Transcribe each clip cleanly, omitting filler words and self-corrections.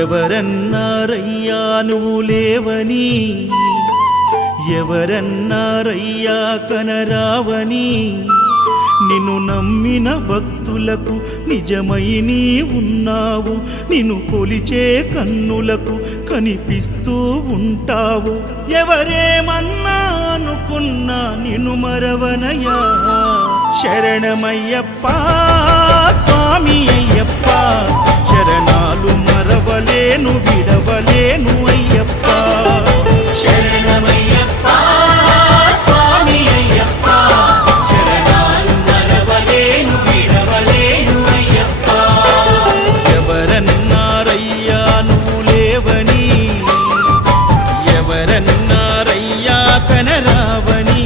ఎవరన్నారయ్యా నువ్వు లేవని, ఎవరన్నారయ్యా కనరావని, నిన్ను నమ్మిన భక్తులకు నిజమై నీ ఉన్నావు, నిన్ను కొలిచే కన్నులకు కనిపిస్తూ ఉంటావు. ఎవరేమన్నా అనుకున్నా నిన్ను మరవనయ్యా. శరణమయ్యప్ప స్వామి అయ్యప్ప, శరణాలు మరవలేను విడవలేను అయ్యప్ప. శరణమయ్యప్ప స్వామి అయ్యప్ప, శరణాలు మరవలేను విడవలేను అయ్యప్ప. ఎవరన్నారయ్యా నువ్వు లేవని, ఎవరన్నారయ్యా కనరావని.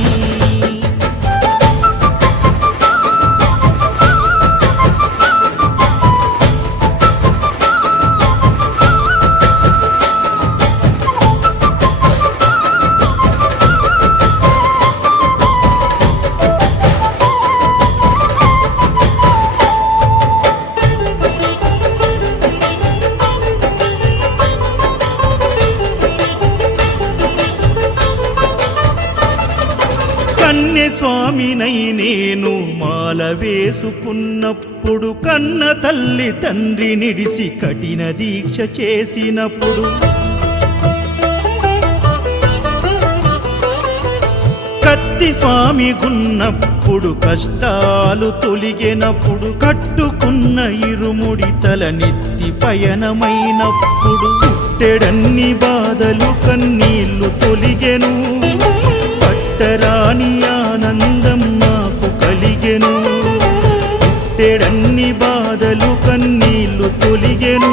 స్వామినై నేను మాల వేసుకున్నప్పుడు, కన్న తల్లి తండ్రి నిడిసి కఠిన దీక్ష చేసినప్పుడు, కత్తి స్వామి గున్నప్పుడు కష్టాలు తొలిగినప్పుడు, కట్టుకున్న ఇరుముడి తల నెత్తి పయనమైనప్పుడు, పుట్టెడన్ని బాధలు కన్నీళ్లు తొలిగెను, పట్టరాని ఆనందం నాకు కలిగెను. పుట్టెడన్ని బాధలు కన్నీళ్లు తొలిగెను,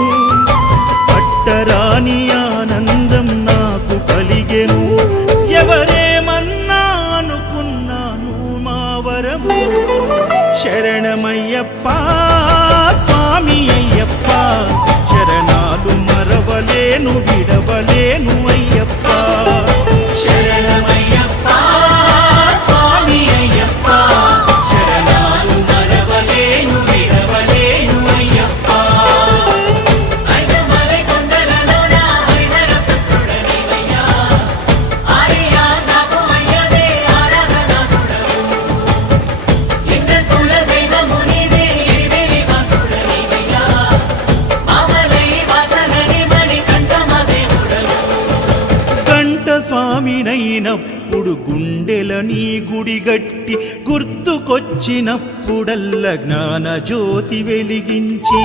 పట్టరాని ఆనందం నాకు కలిగెను. ఎవరేమన్నా అనుకున్నాను మా వరము. శరణమయ్యప్ప స్వామి అయ్యప్ప, శరణాలు మరవలేను విడవలేను అయ్యప్ప. శరణమయ్యప్ప స్వామి అయ్యప్ప, శరణాలు మరవలేను విడవలేను అయ్యప్ప. ఐదమలై కొండలలోన హరిహర పుత్రుడనివయ్యా, ఆర్యా నాకు అయ్యవే ఆరాధనాథుడవు. లింగకుల దైవము నీవే ఎరివెలి వాసుడనివయ్యా, మామలై వాసనని మణికంఠమ దేవుడవు. స్వామినైనప్పుడు గుండెల నీ గుడిగట్టి, గుర్తుకొచ్చినప్పుడల్ల జ్ఞాన జ్యోతి వెలిగించి,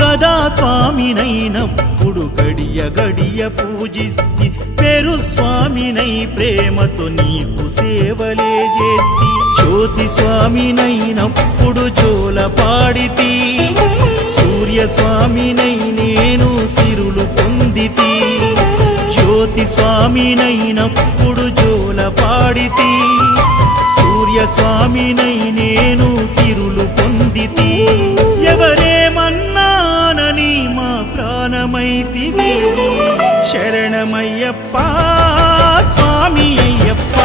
గదా స్వామినైనప్పుడు గడియ గడియ పూజిస్తి, పేరు స్వామినై ప్రేమతో నీకు సేవలే చేస్తి. జ్యోతి స్వామినైనప్పుడు జోల పాడితి, సూర్య స్వామినై నేను సిరులు పొందితి. జ్యోతి స్వామినైనప్పుడు జోల పాడితి, సూర్య స్వామినై నేను సిరులు పొందితి. ఎవరేమన్నానని మా ప్రాణమైతివి. శరణమయ్యప్ప స్వామి అయ్యప్ప,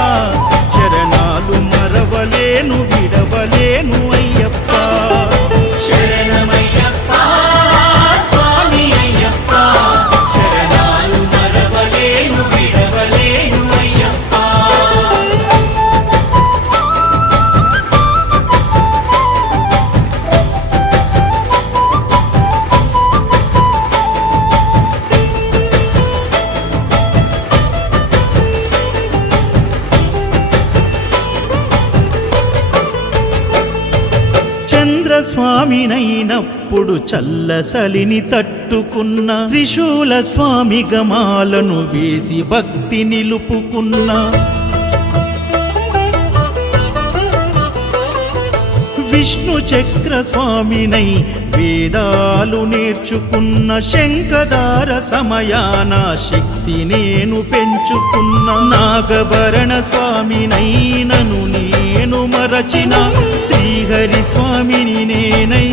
శరణాలు మరవలేను విడవలేను అయ్యప్ప. శరణమయ్యప్ప స్వామి అయ్యప్ప, శరణాలు మరవలేను విడవలేను అయ్యప్ప. స్వామినైనప్పుడు చల్లసలిని తట్టుకున్న, త్రిశూల స్వామి గమాలను వేసి భక్తి నిలుపుకున్న, విష్ణు చక్ర స్వామినై వేదాలు నేర్చుకున్న శంఖదార సమయాన శక్తి నేను పెంచుకున్న నాగభరణ స్వామినైనను నేను మరచిన శ్రీహరి స్వామిని నేనై